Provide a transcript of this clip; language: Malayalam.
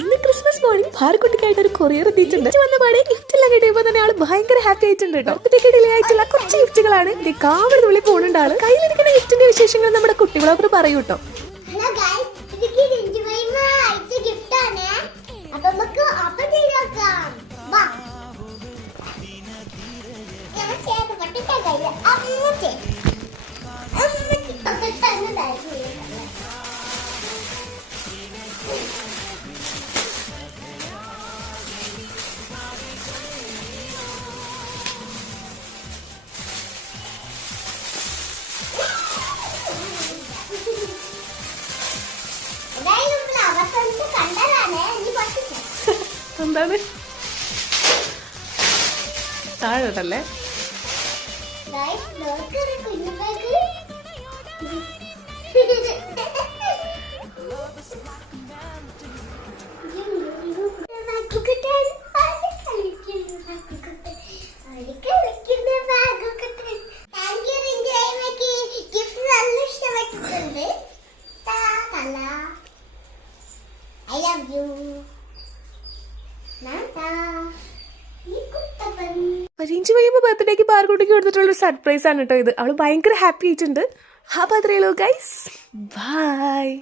ഇന്ന് ക്രിസ്മസ് മോർണിംഗ് ഭാരക്കുട്ടിക്കായിട്ട് ഒരു കൊറിയർ എത്തിയിട്ടുണ്ട്. വന്ന പാടെ ഗിഫ്റ്റ് എല്ലാം കിട്ടിയപ്പോ തന്നെ ആൾ ഭയങ്കര ഹാപ്പി ആയിട്ടുണ്ട് ഡിലേ ആയിട്ടുള്ള കുറച്ച് ഗിഫ്റ്റുകളാണ് കാവൽ തുള്ളി പോകുന്നുണ്ട് ആൾ. കയ്യിലിരിക്കുന്ന ഗിഫ്റ്റിന്റെ വിശേഷങ്ങൾ നമ്മുടെ കുട്ടികളൊക്കെ പറയൂ കേട്ടോ. എന്താണ് ബാഗ് I love you. പരീഞ്ച് കഴിയുമ്പോൾ ബർത്ത്ഡേക്ക് പാർക്കുട്ടിക്ക് കൊടുത്തിട്ടുള്ള സർപ്രൈസ് ആണ് കേട്ടോ ഇത്. അവൾ ഭയങ്കര ഹാപ്പി ആയിട്ടുണ്ട്. ഹാ പത്രയുള്ളൂ ഗൈസ് ബൈ